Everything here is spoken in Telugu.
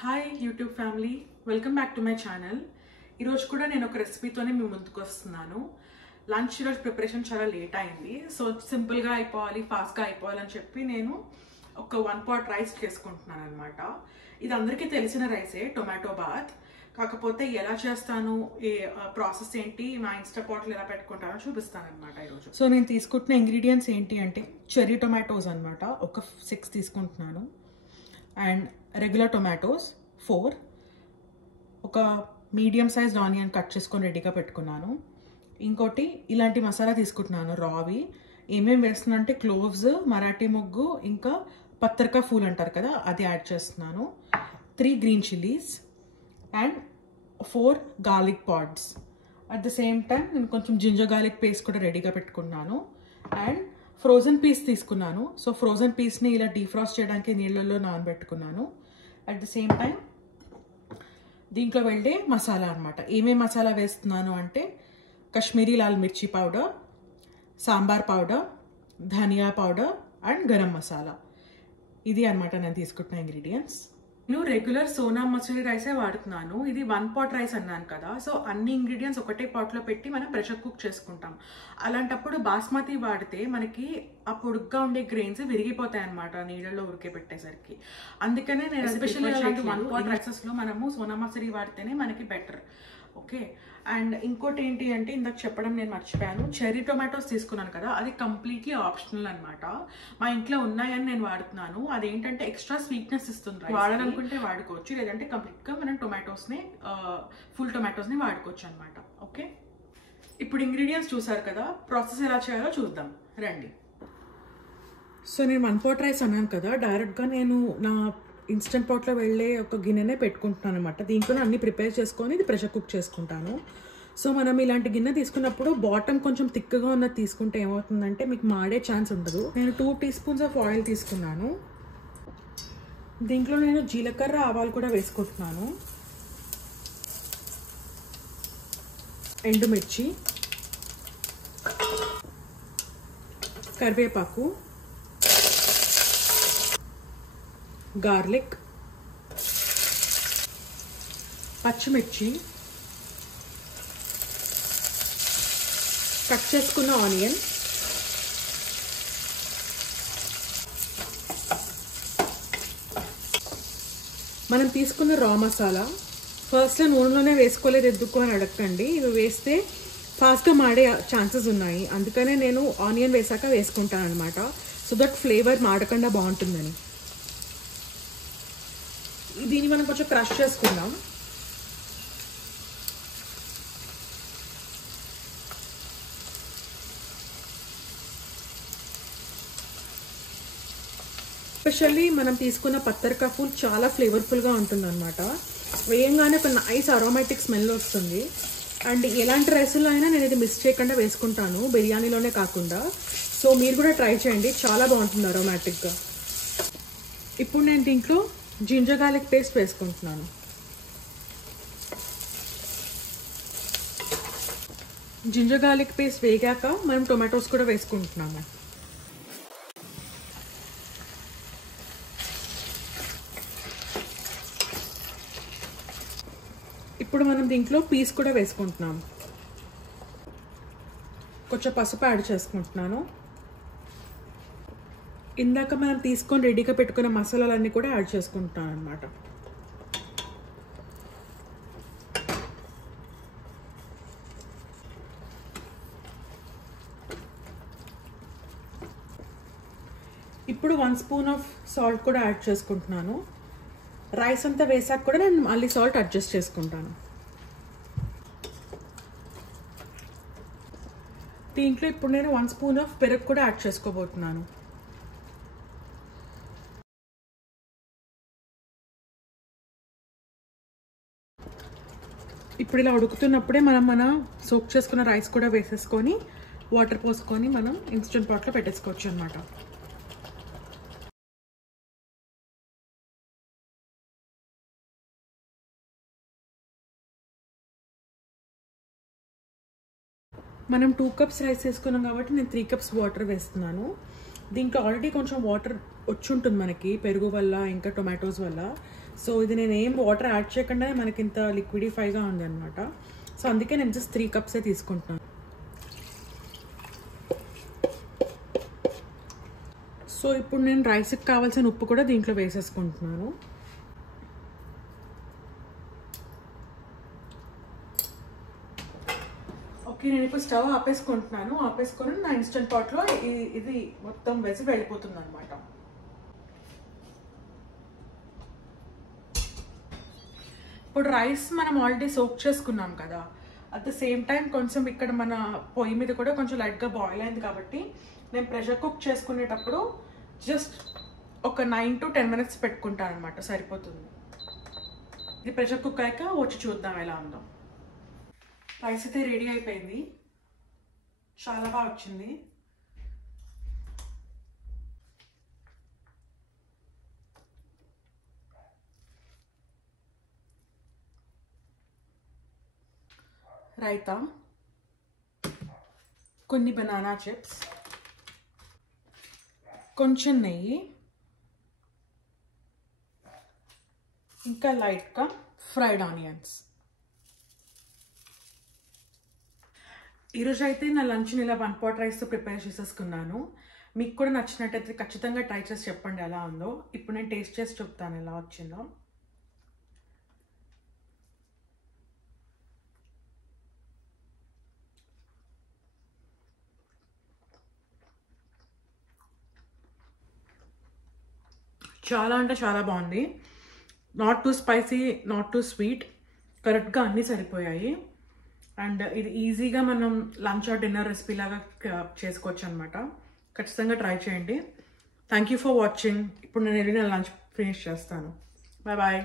Hi YouTube family, welcome back to my channel. ఈరోజు కూడా నేను ఒక రెసిపీతోనే మీ ముందుకు వస్తున్నాను. లంచ్ ఈరోజు ప్రిపరేషన్ చాలా లేట్ అయింది. సో సింపుల్గా అయిపోవాలి, ఫాస్ట్గా అయిపోవాలని చెప్పి నేను ఒక 1 pot రైస్ చేసుకుంటున్నాను అనమాట. ఇది అందరికీ తెలిసిన రైసే, టొమాటో బాత్. కాకపోతే ఎలా చేస్తాను, ఏ ప్రాసెస్ ఏంటి, మా ఇన్స్టాపాట్లో ఎలా పెట్టుకుంటానో చూపిస్తాను అనమాట ఈరోజు. సో నేను తీసుకుంటున్న ఇంగ్రీడియంట్స్ ఏంటి అంటే చెర్రీ టొమాటోస్ అనమాట, ఒక 6 తీసుకుంటున్నాను. అండ్ రెగ్యులర్ టొమాటోస్ 4, ఒక మీడియం సైజ్ ఆనియన్ కట్ చేసుకొని రెడీగా పెట్టుకున్నాను. ఇంకోటి ఇలాంటి మసాలా తీసుకుంటున్నాను రావి. ఏమేమి వేస్తున్నాను అంటే క్లోవ్స్, మరాఠీ మొగ్గు, ఇంకా పత్తర్కా ఫూల్ అంటారు కదా, అది యాడ్ చేస్తున్నాను. 3 green chillies and 4 garlic pods. At the same time నేను కొంచెం జింజర్ గార్లిక్ పేస్ట్ కూడా రెడీగా పెట్టుకున్నాను. అండ్ ఫ్రోజన్ పీస్ తీసుకున్నాను. సో ఫ్రోజన్ పీస్ని ఇలా డీఫ్రాస్ట్ చేయడానికి నీళ్ళల్లో నానబెట్టుకున్నాను. అట్ ద సేమ్ టైం దీంట్లో వెళ్ళే మసాలా అనమాట. ఏమేమి మసాలా వేస్తున్నాను అంటే కాశ్మీరీ లాల్ మిర్చి పౌడర్, సాంబార్ పౌడర్, ధనియా పౌడర్ అండ్ గరం మసాలా. ఇది అనమాట నేను తీసుకుంటున్న ఇంగ్రీడియంట్స్. నేను రెగ్యులర్ సోనా మసూరి రైసే వాడుతున్నాను. ఇది 1 pot రైస్ అన్నాను కదా, సో అన్ని ఇంగ్రీడియంట్స్ ఒకటే పాట్లో పెట్టి మనం ప్రెషర్ కుక్ చేసుకుంటాం. అలాంటప్పుడు బాస్మతి వాడితే మనకి ఆ పొడుగ్గా ఉండే గ్రెయిన్స్ విరిగిపోతాయి అనమాట నీళ్ళల్లో ఉడికే పెట్టేసరికి. అందుకనే నేను ఎస్పెషల్లీ 1 pot రైసెస్లో మనము సోనా మసూరి వాడితేనే మనకి బెటర్. ఓకే. అండ్ ఇంకోటి ఏంటి అంటే ఇందాక చెప్పడం నేను మర్చిపోయాను, చెర్రీ టొమాటోస్ తీసుకున్నాను కదా, అది కంప్లీట్లీ ఆప్షనల్ అనమాట. మా ఇంట్లో ఉన్నాయని నేను వాడుతున్నాను. అదేంటంటే ఎక్స్ట్రా స్వీట్నెస్ ఇస్తుంది. వాడాలనుకుంటే వాడుకోవచ్చు, లేదంటే కంప్లీట్గా మనం టొమాటోస్ని ఫుల్ టొమాటోస్ని వాడుకోవచ్చు అనమాట. ఓకే, ఇప్పుడు ఇంగ్రీడియంట్స్ చూసారు కదా, ప్రాసెస్ ఎలా చేయాలో చూద్దాం రండి. సో నేను 1 pot రైస్ అన్నాను కదా, డైరెక్ట్గా నేను నా ఇన్స్టెంట్ పాట్లో వెళ్ళే ఒక గిన్నెనే పెట్టుకుంటున్నాను అనమాట. దీంట్లోనే అన్ని ప్రిపేర్ చేసుకొని ఇది ప్రెషర్ కుక్ చేసుకుంటాను. సో మనం ఇలాంటి గిన్నె తీసుకున్నప్పుడు బాటమ్ కొంచెం థిక్గా ఉన్నది తీసుకుంటే ఏమవుతుందంటే మీకు మాడే ఛాన్స్ ఉండదు. నేను 2 teaspoons ఆఫ్ ఆయిల్ తీసుకున్నాను. దీంట్లో నేను జీలకర్ర, ఆవాలు కూడా వేసుకుంటున్నాను. ఎండుమిర్చి, కరివేపాకు, గార్లిక్, పచ్చిమిర్చి, కట్ చేసుకున్న ఆనియన్, మనం తీసుకున్న రా మసాలా. ఫస్ట్లో నూనెలోనే వేసుకోలేదు ఎందుకు అని అడగండి, ఇవి వేస్తే ఫాస్ట్గా మాడే ఛాన్సెస్ ఉన్నాయి. అందుకనే నేను ఆనియన్ వేసాక వేసుకుంటాను అనమాట, సో దట్ ఫ్లేవర్ మాడకుండా బాగుంటుందని. దీన్ని మనం కొంచెం క్రష్ చేసుకుందాం. ఎస్పెషల్లీ మనం తీసుకున్న పత్తర్కా ఫూల్ చాలా ఫ్లేవర్ఫుల్గా ఉంటుంది అనమాట. వేయంగానే ఒక నైస్ అరోమాటిక్ స్మెల్ వస్తుంది. అండ్ ఎలాంటి రైస్లో అయినా నేను ఇది మిస్ చేయకుండా వేసుకుంటాను, బిర్యానీలోనే కాకుండా. సో మీరు కూడా ట్రై చేయండి, చాలా బాగుంటుంది అరోమాటిక్గా. ఇప్పుడు నేను దీంట్లో జింజర్ గార్లిక్ పేస్ట్ వేసుకుంటున్నాను. జింజర్ గార్లిక్ పేస్ట్ వేగాక మనం టొమాటోస్ కూడా వేసుకుంటున్నాము. ఇప్పుడు మనం దీంట్లో పీస్ కూడా వేసుకుంటున్నాము. కొంచెం పసుపు యాడ్ చేసుకుంటున్నాను. ఇందాక మనం తీసుకొని రెడీగా పెట్టుకున్న మసాలాలన్నీ కూడా యాడ్ చేసుకుంటాను అనమాట. ఇప్పుడు 1 spoon ఆఫ్ సాల్ట్ కూడా యాడ్ చేసుకుంటున్నాను. రైస్ అంతా వేసాక కూడా నేను మళ్ళీ సాల్ట్ అడ్జస్ట్ చేసుకుంటాను. దీంట్లో ఇప్పుడు నేను 1 spoon ఆఫ్ పెరుగు కూడా యాడ్ చేసుకోబోతున్నాను. ఇప్పుడు ఇలా ఉడుకుతున్నప్పుడే మన సోక్ చేసుకున్న రైస్ కూడా వేసేసుకొని వాటర్ పోసుకొని మనం ఇన్స్టెంట్ పాట్లో పెట్టేసుకోవచ్చు అనమాట. మనం 2 cups రైస్ వేసుకున్నాం కాబట్టి నేను 3 cups వాటర్ వేస్తున్నాను. దీంట్లో ఆల్రెడీ కొంచెం వాటర్ వచ్చి ఉంటుంది మనకి పెరుగు వల్ల ఇంకా టొమాటోస్ వల్ల. సో ఇది నేను ఏం వాటర్ యాడ్ చేయకుండా మనకి ఇంత లిక్విడిఫైగా ఉంది అనమాట. సో అందుకే నేను జస్ట్ 3 కప్సే తీసుకుంటున్నాను. సో ఇప్పుడు నేను రైస్కి కావాల్సిన ఉప్పు కూడా దీంట్లో వేసేసుకుంటున్నాను. ఓకే, నేను ఇప్పుడు స్టవ్ ఆపేసుకుంటున్నాను. ఆపేసుకొని నా ఇన్స్టెంట్ పాట్లో ఇది మొత్తం వేసి వెళ్ళిపోతుంది అనమాట. ఇప్పుడు రైస్ మనం ఆల్రెడీ సోక్ చేసుకున్నాం కదా, అట్ ద సేమ్ టైం కొంచెం ఇక్కడ మన పొయ్యి మీద కూడా కొంచెం లైట్గా బాయిల్ అయింది కాబట్టి నేను ప్రెషర్ కుక్ చేసుకునేటప్పుడు జస్ట్ ఒక 9 to 10 minutes పెట్టుకుంటాను అనమాట, సరిపోతుంది. ఇది ప్రెషర్ కుక్ అయ్యాక వచ్చి చూద్దాం ఎలా ఉందో. రైస్ అయితే రెడీ అయిపోయింది, చాలా బాగా వచ్చింది. రైతా, కొన్ని బనానా చిప్స్, కొంచెం నెయ్యి, ఇంకా లైట్గా ఫ్రైడ్ ఆనియన్స్. ఈరోజు అయితే నా లంచ్ని ఇలా 1 pot రైస్తో ప్రిపేర్ చేసేసుకున్నాను. మీకు కూడా నచ్చినట్టయితే ఖచ్చితంగా ట్రై చేసి చెప్పండి ఎలా ఉందో. ఇప్పుడు నేను టేస్ట్ చేసి చెప్తాను ఎలా వచ్చిందో. చాలా అంటే చాలా బాగుంది. Not two spicy, not two sweet, కరెక్ట్గా అన్నీ సరిపోయాయి. అండ్ ఇది ఈజీగా మనం లంచ్ ఆర్ డిన్నర్ రెసిపీ లాగా చేసుకోవచ్చు అనమాట. ఖచ్చితంగా ట్రై చేయండి. Thank you for watching. ఇప్పుడు నేను వెళ్ళి నా లంచ్ ఫినిష్ చేస్తాను. Bye bye.